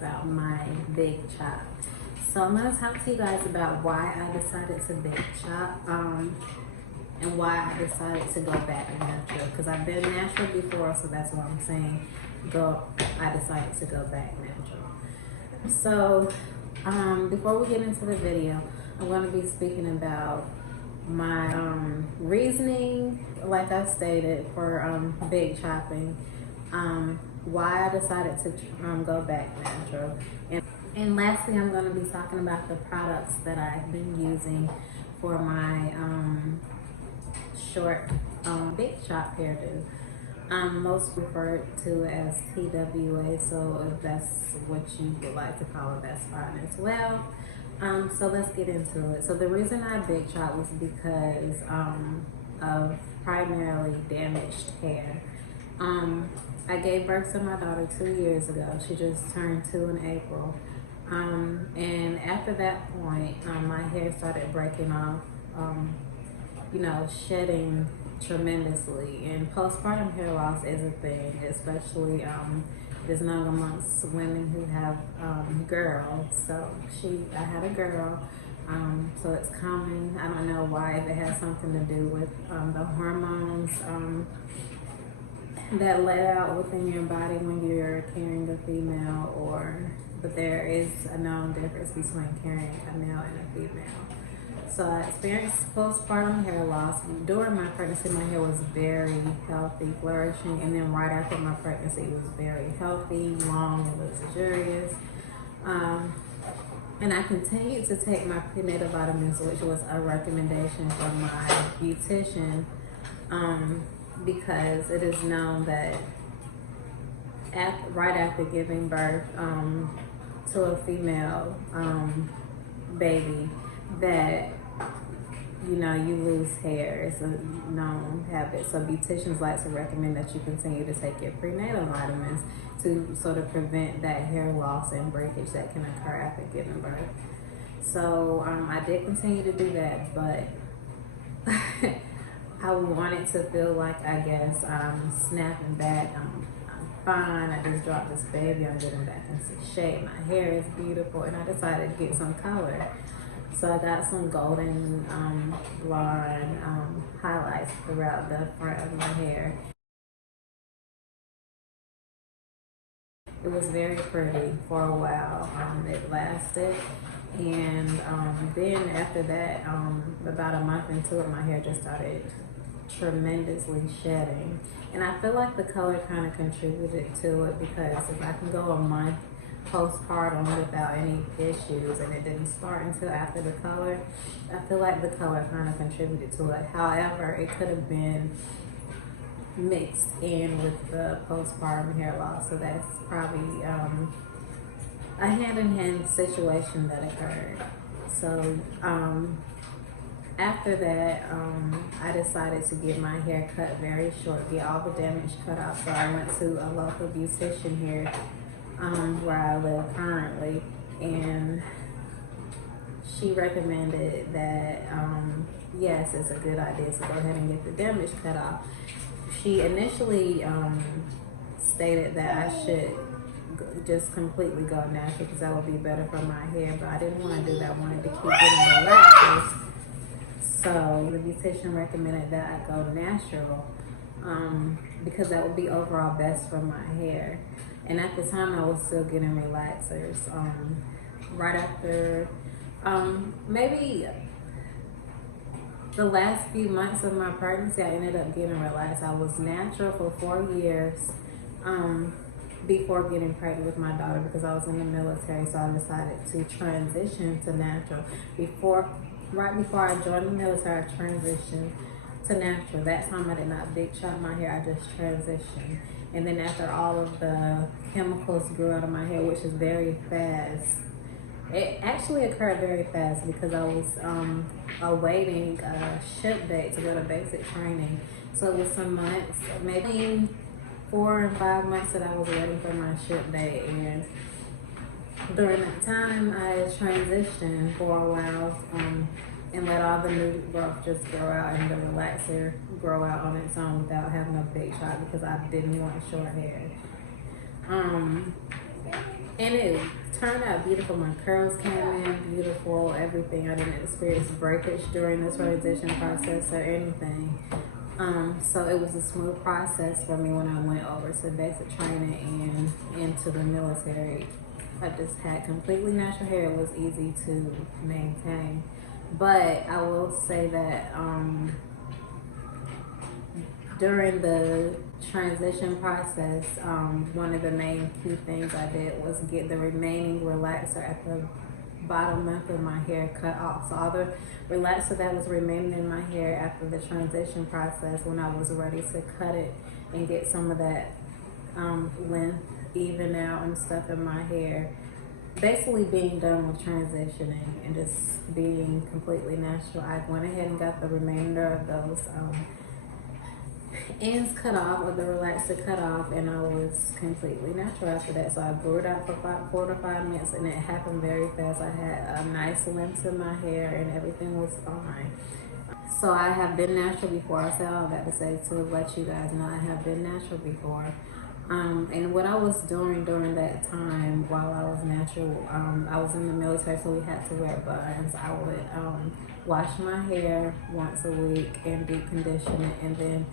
about my big chop. So I'm going to talk to you guys about why I decided to big chop and why I decided to go back natural. Because I've been natural before, so that's what I'm saying. I decided to go back natural. So before we get into the video, I'm going to be speaking about my reasoning, like I stated, for big chopping, why I decided to go back natural, and lastly, I'm going to be talking about the products that I've been using for my short big chop hairdo. Most referred to as TWA, so if that's what you would like to call it, that's fine as well. So let's get into it. So the reason I big chop was because of primarily damaged hair. I gave birth to my daughter 2 years ago. She just turned 2 in April. And after that point, my hair started breaking off, shedding tremendously. And postpartum hair loss is a thing, especially it is known amongst women who have girls. So I had a girl, so it's common. I don't know why, if it has something to do with the hormones that let out within your body when you're carrying a female, but there is a known difference between carrying a male and a female. So I experienced postpartum hair loss. During my pregnancy, my hair was very healthy, flourishing, and then right after my pregnancy, it was very healthy, long, and luxurious. And I continued to take my prenatal vitamins, which was a recommendation from my beautician, because it is known that right after giving birth to a female baby, that you lose hair. It's a known habit. So beauticians like to recommend that you continue to take your prenatal vitamins to sort of prevent that hair loss and breakage that can occur after giving birth. So I did continue to do that, but I wanted to feel like, I guess, I'm snapping back. I'm fine. I just dropped this baby. I'm getting back into shape. My hair is beautiful, and I decided to get some color. So I got some golden blonde highlights throughout the front of my hair. It was very pretty for a while. It lasted, and then after that, about a month into it, my hair just started tremendously shedding. And I feel like the color kind of contributed to it, because if I can go a month postpartum without any issues and it didn't start until after the color, I feel like the color kind of contributed to it. However, it could have been mixed in with the postpartum hair loss, so that's probably a hand-in-hand situation that occurred. So after that, I decided to get my hair cut very short, get all the damage cut off. So I went to a local beautician here where I live currently, and she recommended that yes, it's a good idea to go ahead and get the damage cut off. She initially stated that I should just completely go natural, because that would be better for my hair, but I didn't want to do that. I wanted to keep getting relaxed. So the beautician recommended that I go natural, because that would be overall best for my hair. And at the time, I was still getting relaxers. Right after, maybe the last few months of my pregnancy, I ended up getting relaxed. I was natural for 4 years before getting pregnant with my daughter, because I was in the military. So I decided to transition to natural. Right before I joined the military, I transitioned to natural. That time I did not big chop my hair, I just transitioned. And then after all of the chemicals grew out of my hair, which is very fast, it actually occurred very fast, because I was awaiting a ship date to go to basic training. So it was some months, maybe 4 and 5 months, that I was waiting for my ship date. And during that time, I transitioned for a while and let all the new growth just grow out and the relaxer grow out on its own without having a big chop, because I didn't want short hair. And it turned out beautiful. My curls came in beautiful, everything. I didn't experience breakage during the transition process or anything. So it was a smooth process for me when I went over to basic training and into the military. I just had completely natural hair. It was easy to maintain. But I will say that during the transition process, one of the main key things I did was get the remaining relaxer at the bottom length of my hair cut off. So all the relaxer that was remaining in my hair after the transition process, when I was ready to cut it and get some of that length even out and stuff in my hair, basically being done with transitioning and just being completely natural, I went ahead and got the remainder of those ends cut off, or the relaxer cut off, and I was completely natural after that. So I grew it out for 4 to 5 minutes, and it happened very fast. I had a nice length in my hair, and everything was fine. So I have been natural before. I said all that to say to let you guys know I have been natural before. And what I was doing during that time while I was natural, I was in the military, so we had to wear buns. I would wash my hair once a week and deep condition it, and then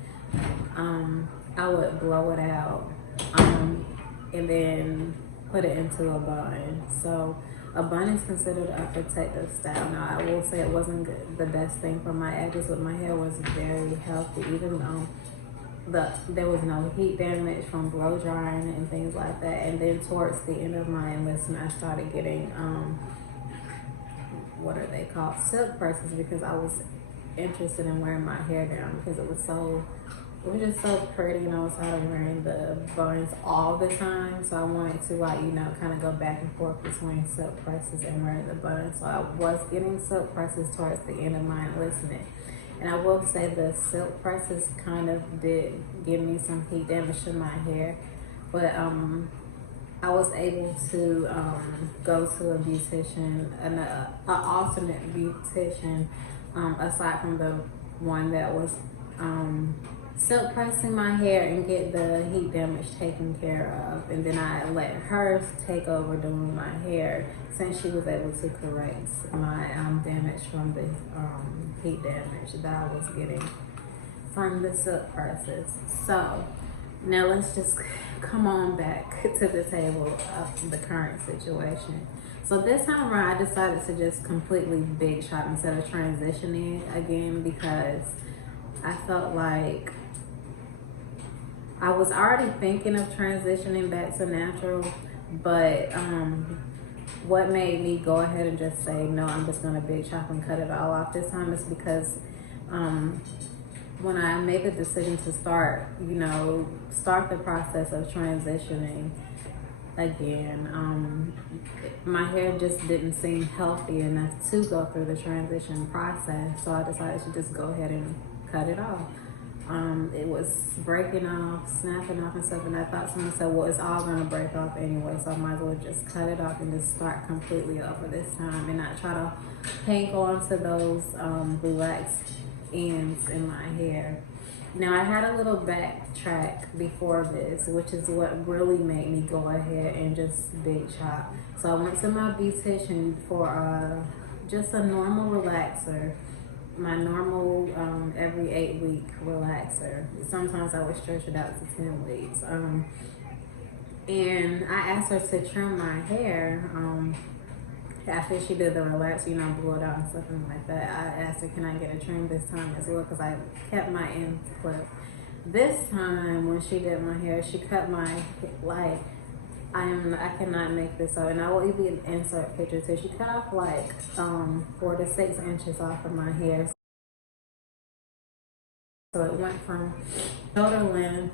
I would blow it out and then put it into a bun. So a bun is considered a protective style. Now I will say it wasn't good, the best thing for my edges, but my hair was very healthy, even though there was no heat damage from blow drying and things like that. And then towards the end of my enlistment, I started getting what are they called, silk presses, because I was interested in wearing my hair down because it was just so pretty, and I was tired of wearing the buns all the time. So I wanted to, like, kind of go back and forth between silk presses and wearing the buns. So I was getting silk presses towards the end of my enlistment. And I will say the silk presses kind of did give me some heat damage to my hair, but I was able to go to a beautician, an alternate beautician, aside from the one that was silk pressing my hair, and get the heat damage taken care of. And then I let her take over doing my hair, since she was able to correct my damage from the heat damage that I was getting from the silk presses. So now let's just come on back to the table of the current situation. So this time around, I decided to just completely big chop instead of transitioning again, because I felt like I was already thinking of transitioning back to natural, but what made me go ahead and just say, no, I'm just gonna big chop and cut it all off this time is because when I made the decision to start the process of transitioning again, my hair just didn't seem healthy enough to go through the transition process. So I decided to just go ahead and cut it off. It was breaking off, snapping off and stuff, and I thought someone said, well, it's all gonna break off anyway, so I might as well just cut it off and just start completely over this time, and not try to hang on to those relaxed ends in my hair. Now I had a little backtrack before this, which is what really made me go ahead and just big chop. So I went to my beautician for just a normal relaxer, my normal every 8-week relaxer. Sometimes I would stretch it out to 10 weeks. And I asked her to trim my hair after she did the relaxer, blew it out and stuff like that. I asked her, can I get a trim this time as well, because I kept my ends clipped. This time when she did my hair, she cut my, like, I cannot make this up, and I will even insert pictures here. She cut off like 4 to 6 inches off of my hair. So it went from shoulder length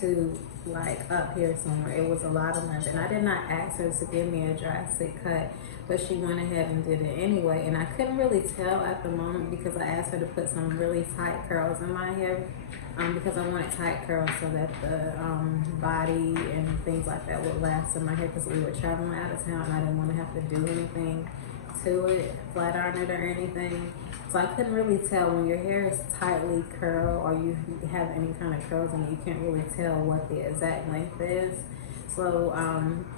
to like up here somewhere. It was a lot of length, and I did not ask her to give me a drastic cut, but she went ahead and did it anyway. And I couldn't really tell at the moment because I asked her to put some really tight curls in my hair, because I wanted tight curls so that the body and things like that would last in my hair, because we were traveling out of town and I didn't want to have to do anything to it, flat iron it or anything. So I couldn't really tell when your hair is tightly curled or you have any kind of curls and you can't really tell what the exact length is. So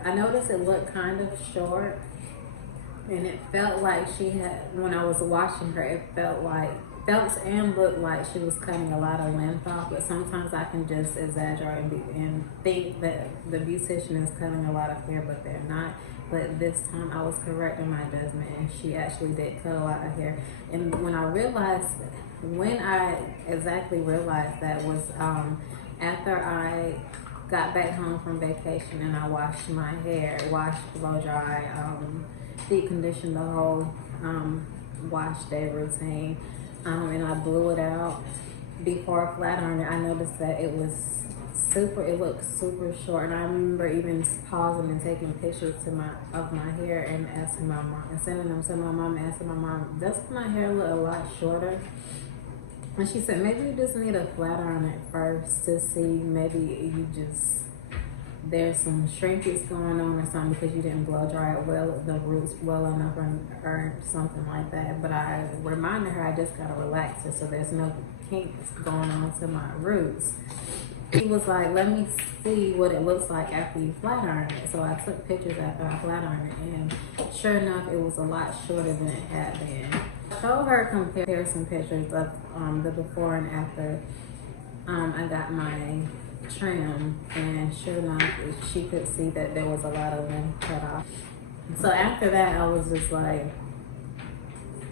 I noticed it looked kind of short, and it felt like she had, when I was watching her, it felt and looked like she was cutting a lot of length off. But sometimes I can just exaggerate and think that the beautician is cutting a lot of hair, but they're not. But this time I was correct in my judgment, and she actually did cut a lot of hair. And when I exactly realized that was after I got back home from vacation, and I washed my hair, blow dry, deep conditioned the whole wash day routine, and I blew it out before I flat ironed it. I noticed that it looked super short, and I remember even pausing and taking pictures of my hair and asking my mom and sending them to my mom, asking my mom, does my hair look a lot shorter? And she said, maybe you just need to flat iron it first to see, maybe there's some shrinkage going on or something because you didn't blow dry it the roots well enough, or something like that. But I reminded her I just gotta relax it so there's no kinks going on to my roots. She was like, let me see what it looks like after you flat iron it. So I took pictures after I flat ironed it, and sure enough, it was a lot shorter than it had been. I showed her comparison pictures of the before and after I got my trim, and sure enough, she could see that there was a lot of length cut off. So after that, I was just like,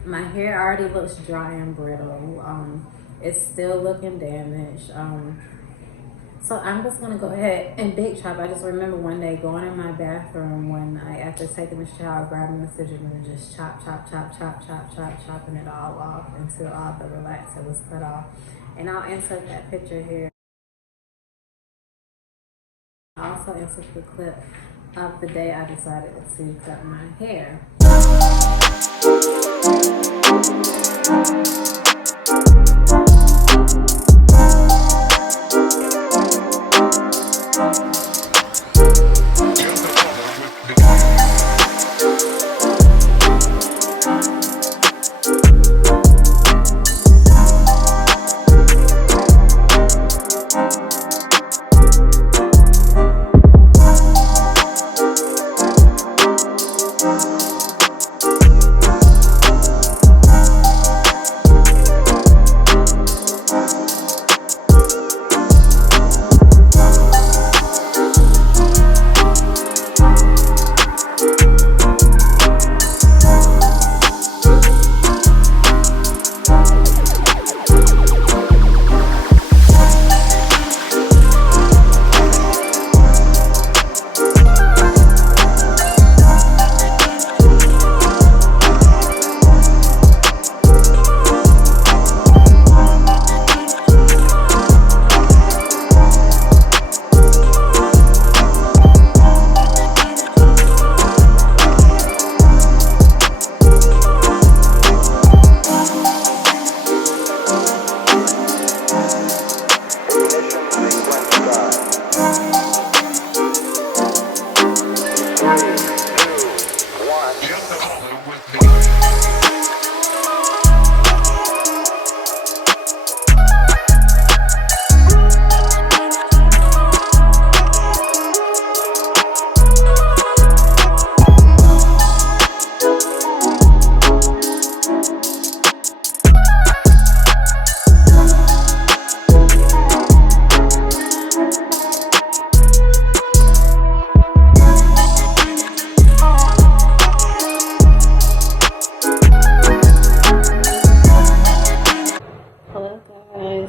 my hair already looks dry and brittle. It's still looking damaged. So I'm just gonna go ahead and big chop. I just remember one day going in my bathroom after taking a shower, grabbing the scissors and just chopping it all off until all the relaxer was cut off. And I'll insert that picture here. I also insert the clip of the day I decided to cut my hair.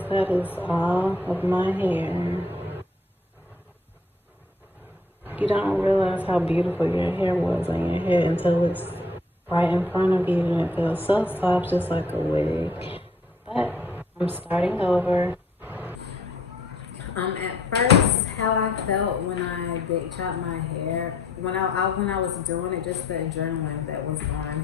That is all of my hair. You don't realize how beautiful your hair was on your head until it's right in front of you, and it feels so soft, just like a wig. But I'm starting over. At first, how I felt when I big chopped my hair, when I was doing it, just the adrenaline that was going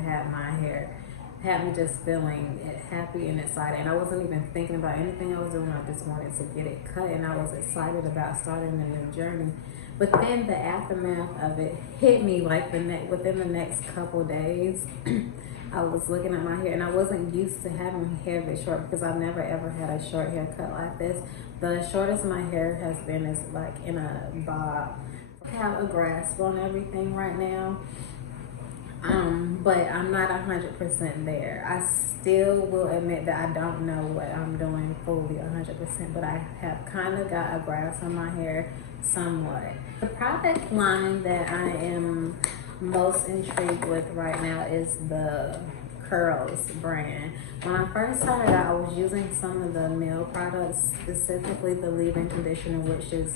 had me just feeling happy and excited. And I wasn't even thinking about anything I was doing. I just wanted to get it cut, and I was excited about starting the new journey. But then the aftermath of it hit me like within the next couple days. I was looking at my hair, and I wasn't used to having hair this short because I've never ever had a short haircut like this. The shortest my hair has been is like in a bob have a grasp on everything right now, but I'm not 100% there. I still will admit that I don't know what I'm doing fully 100%, but I have kind of got a grasp on my hair somewhat. The product line that I am most intrigued with right now is the Curls brand. When I first started out, I was using some of the male products, specifically the leave-in conditioner, which is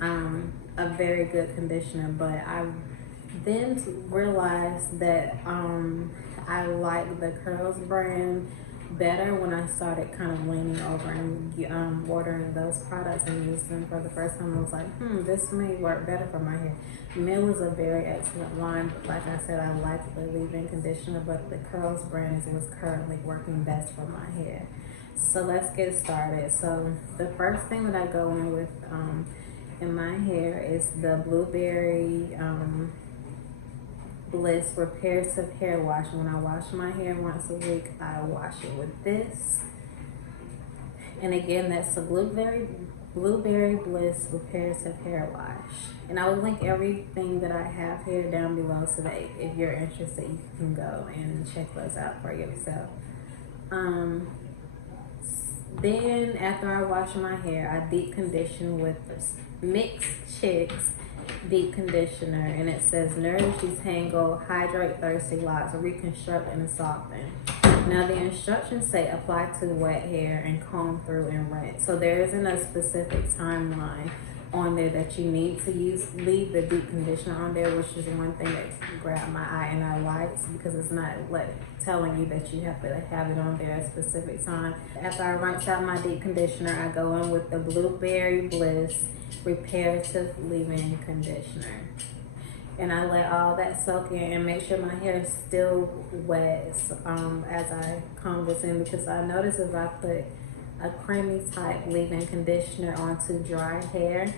a very good conditioner, but I then realized that I like the Curls brand better when I started kind of leaning over and ordering those products and using them for the first time. I was like, this may work better for my hair. Mill is a very excellent line, but like I said, I like the leave-in conditioner, but the Curls brand is what's currently working best for my hair. So let's get started. So the first thing that I go in with in my hair is the Blueberry Bliss Reparative Hair Wash. When I wash my hair once a week, I wash it with this. And again, that's the Blueberry Bliss Reparative Hair Wash. And I will link everything that I have here down below so that if you're interested, you can go and check those out for yourself. Then after I wash my hair, I deep condition with Mixed Chicks deep conditioner, and it says nourish, detangle, hydrate thirsty locks, reconstruct and soften. Now the instructions say apply to wet hair and comb through and rinse. So there isn't a specific timeline on there that you need to leave the deep conditioner on there, which is one thing that grabbed my eye and I liked, because it's not telling you that you have to have it on there at a specific time. After I rinse out my deep conditioner, I go in with the Blueberry Bliss Reparative Leave-In Conditioner, and I let all that soak in and make sure my hair is still wet as I comb this in, because I notice if I put a creamy type leave-in conditioner onto dry hair,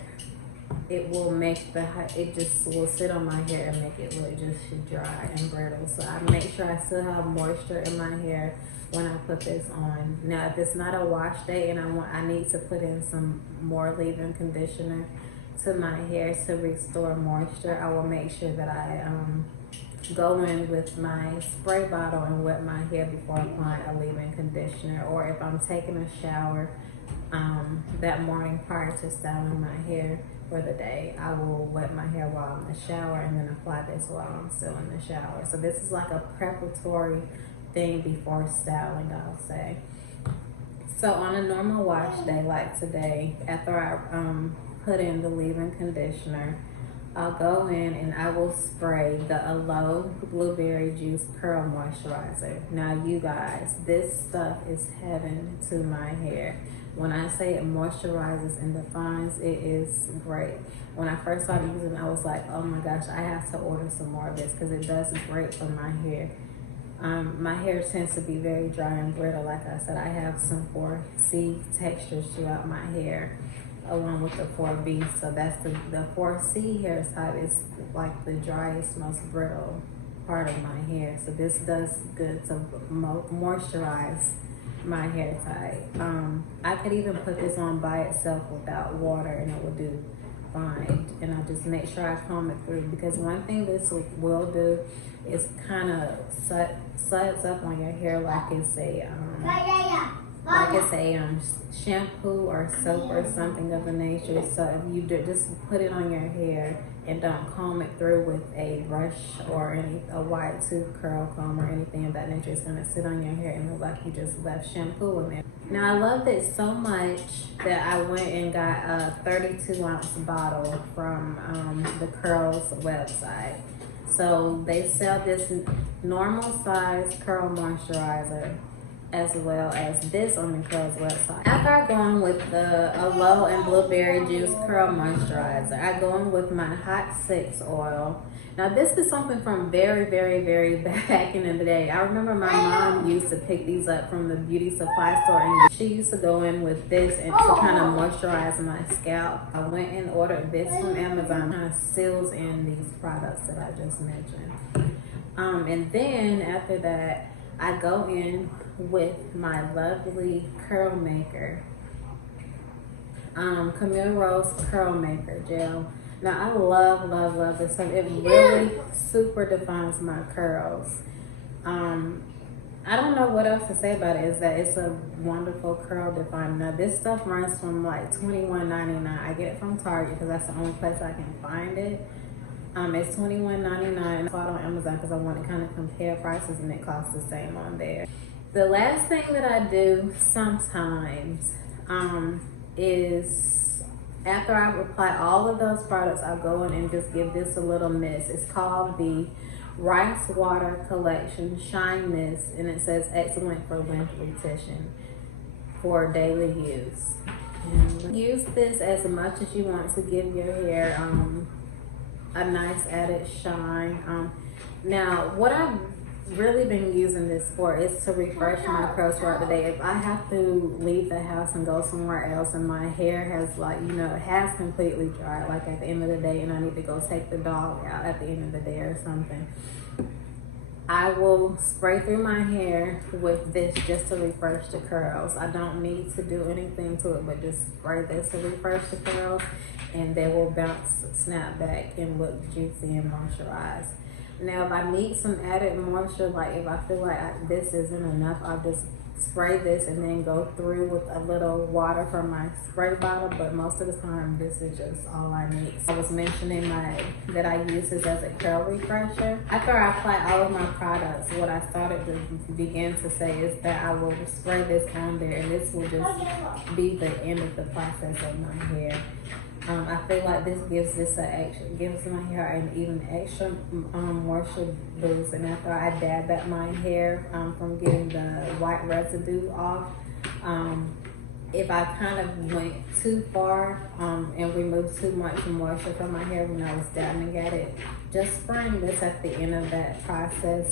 it will make it just will sit on my hair and make it look just dry and brittle. So I make sure I still have moisture in my hair when I put this on. Now, if it's not a wash day and I need to put in some more leave-in conditioner to my hair to restore moisture, I will make sure that I go in with my spray bottle and wet my hair before applying a leave-in conditioner. Or if I'm taking a shower that morning prior to styling my hair for the day, I will wet my hair while I'm in the shower and then apply this while I'm still in the shower. So this is like a preparatory thing before styling, I'll say. So on a normal wash day like today, after I put in the leave-in conditioner, I'll go in and I will spray the Aloe Blueberry Juice Curl Moisturizer. Now you guys, this stuff is heaven to my hair. When I say it moisturizes and defines, it is great. When I first started using it, I was like, oh my gosh, I have to order some more of this because it does great for my hair. My hair tends to be very dry and brittle. Like I said, I have some 4C textures throughout my hair, along with the 4B. So that's the 4C hair type is like the driest, most brittle part of my hair. So this does good to moisturize my hair type. I could even put this on by itself without water and it will do fine. And I just make sure I comb it through, because one thing this will do is kind of suds up on your hair like it's a shampoo or soap or something of the nature. So if you just put it on your hair and don't comb it through with a brush or a wide tooth curl comb or anything of that nature, it's gonna sit on your hair and look like you just left shampoo in there. Now I loved it so much that I went and got a 32-ounce bottle from the Curls website. So they sell this normal size curl moisturizer as well as this on the Curls website. After I go in with the Aloe and Blueberry Juice Curl Moisturizer, I go in with my Hot 6 oil. Now this is something from very, very, very back in the day. I remember my mom used to pick these up from the beauty supply store, and she used to go in with this and to kind of moisturize my scalp. I went and ordered this from Amazon. It kind of seals in these products that I just mentioned. And then after that, I go in with my lovely curl maker, Camille Rose Curl Maker Gel. Now I love this stuff. It really super defines my curls. I don't know what else to say about it. Is that it's a wonderful curl definer. Now this stuff runs from like $21.99. I get it from Target because that's the only place I can find it. It's $21.99. I bought it on Amazon because I want to kind of compare prices, and it costs the same on there. The last thing that I do sometimes is after I apply all of those products, I'll go in and just give this a little mist. It's called the Rice Water Collection Shine Mist, and it says excellent for length retention for daily use. And use this as much as you want to give your hair a nice added shine. Now, what I've really been using this for is to refresh my curls throughout the day. If I have to leave the house and go somewhere else and my hair has, like, you know, it has completely dried, like at the end of the day, and I need to go take the dog out at the end of the day or something, I will spray through my hair with this just to refresh the curls. I don't need to do anything to it but just spray this to refresh the curls, and they will bounce, snap back, and look juicy and moisturized. Now, if I need some added moisture, like if I feel like this isn't enough, I'll just spray this and then go through with a little water from my spray bottle. But most of the time, this is just all I need. I was mentioning that I use this as a curl refresher. After I apply all of my products, what I started to begin to say is that I will spray this on there, and this will just be the end of the process of my hair. I feel like this gives my hair an even extra moisture boost. And after I dab at my hair from getting the white residue off, if I kind of went too far and removed too much moisture from my hair when I was dabbing at it, just spraying this at the end of that process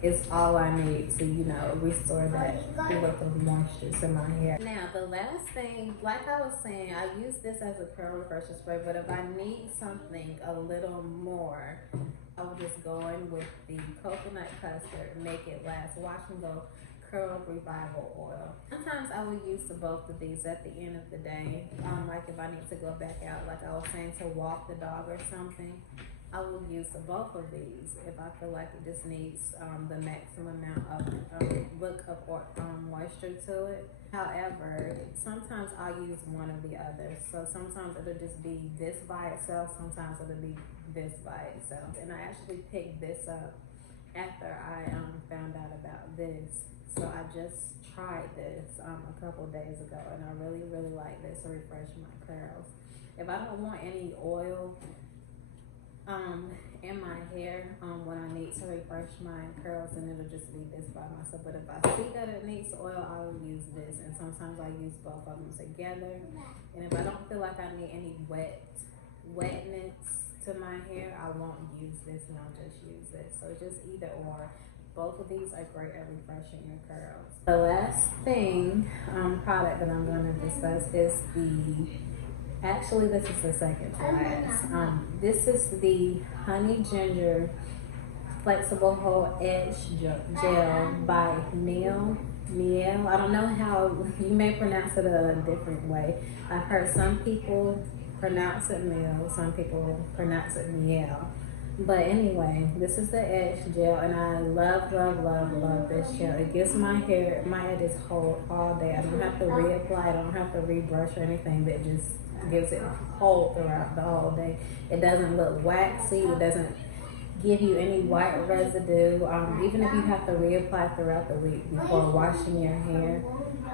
is all I need to, you know, restore that look of moisture to my hair. Now, the last thing, like I was saying, I use this as a curl refresher spray, but if I need something a little more, I will just go in with the coconut custard, make it last, wash and go curl revival oil. Sometimes I will use both of these at the end of the day. Like if I need to go back out, like I was saying, to walk the dog or something, I will use both of these if I feel like it just needs the maximum amount of moisture to it. However, sometimes I'll use one or the other. So sometimes it'll just be this by itself, sometimes it'll be this by itself. And I actually picked this up after I found out about this. So I just tried this a couple days ago, and I really like this to refresh my curls. If I don't want any oil in my hair when I need to refresh my curls, then it'll just be this by myself. But if I see that it needs oil, I will use this, and sometimes I use both of them together. And if I don't feel like I need any wetness to my hair, I won't use this, and I'll just use this. So just either or. Both of these are great at refreshing your curls. The last thing, product that I'm going to discuss is actually this is the second to last. This is the Honey Ginger Flexible Whole Edge Gel by Miel. I don't know how, you may pronounce it a different way. I've heard some people pronounce it Miel, some people pronounce it Miel. But anyway, this is the edge gel, and I love this gel. It gives my hair this hold all day. I don't have to reapply, I don't have to rebrush or anything. That just gives it hold throughout the whole day. It doesn't look waxy, it doesn't give you any white residue. Even if you have to reapply throughout the week before washing your hair,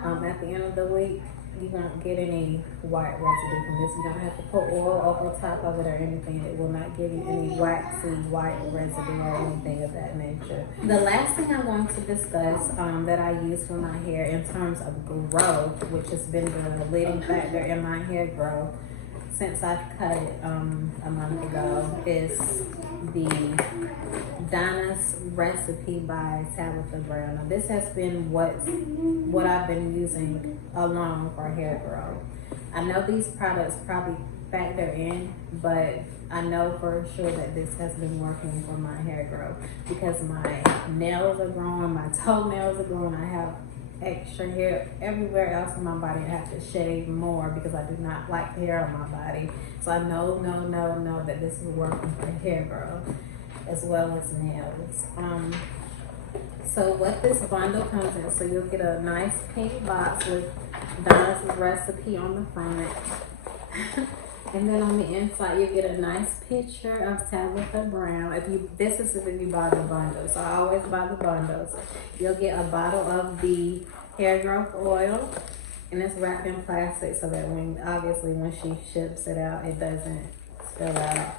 at the end of the week, you won't get any white residue from this. You don't have to put oil over top of it or anything. It will not give you any waxy white residue or anything of that nature. The last thing I'm going to discuss that I use for my hair in terms of growth, which has been the leading factor in my hair growth since I've cut it a month ago, is the Donna's Recipe by Tabitha Brown. Now, this has been what I've been using alone for hair growth. I know these products probably factor in, but I know for sure that this has been working for my hair growth because my nails are growing, my toenails are growing. I have extra hair everywhere else in my body. I have to shave more because I do not like hair on my body. So I know that this is working for hair growth as well as nails. So what this bundle comes in, so you'll get a nice pink box with Donna's recipe on the front. And then on the inside, you get a nice picture of Tabitha Brown. This is if you buy the bundles. So I always buy the bundles. You'll get a bottle of the hair growth oil, and it's wrapped in plastic so that obviously when she ships it out, it doesn't spill out.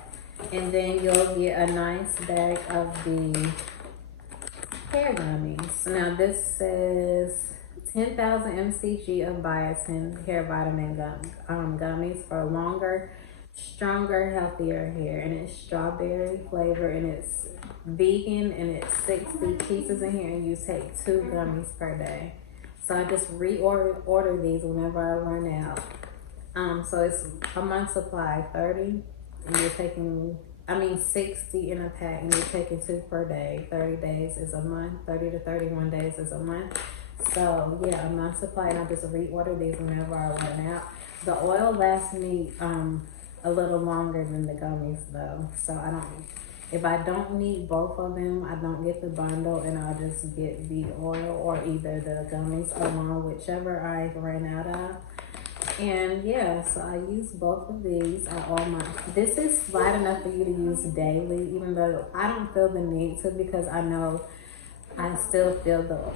And then you'll get a nice bag of the hair gummies. Now this says 10,000 mcg of biotin hair vitamin gummies for longer, stronger, healthier hair. And it's strawberry flavor, and it's vegan, and it's 60 pieces in here, and you take 2 gummies per day. So I just order these whenever I run out. So it's a month supply, 30, and you're taking 60 in a pack, and you're taking 2 per day. 30 days is a month, 30 to 31 days is a month. So yeah, a month supply, and I just reorder these whenever I run out. The oil lasts me a little longer than the gummies though. So if I don't need both of them, I don't get the bundle, and I'll just get the oil or either the gummies along, whichever I ran out of. And yeah, so I use both of these at all my, this is light enough for you to use daily, even though I don't feel the need to, because I know I still feel the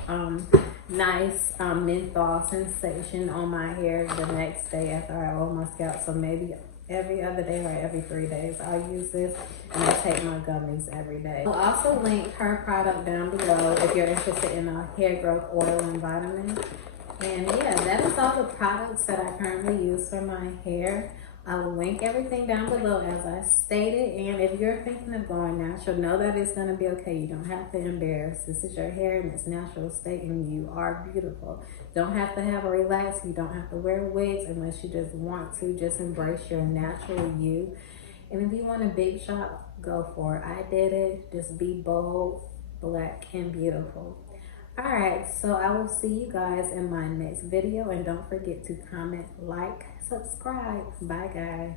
nice menthol sensation on my hair the next day after I oil my scalp. So maybe every other day or every 3 days I'll use this, and I take my gummies every day. I'll also link her product down below if you're interested in a hair growth oil and vitamin. And yeah, that is all the products that I currently use for my hair. I will link everything down below as I stated. And if you're thinking of going natural, know that it's going to be okay. You don't have to embarrass. This is your hair in its natural state, and you are beautiful. Don't have to have a relax. You don't have to wear wigs unless you just want to. Just embrace your natural you. And if you want a big shot, go for it. I did it. Just be bold, black, and beautiful. Alright, so I will see you guys in my next video, and don't forget to comment, like, subscribe. Bye guys.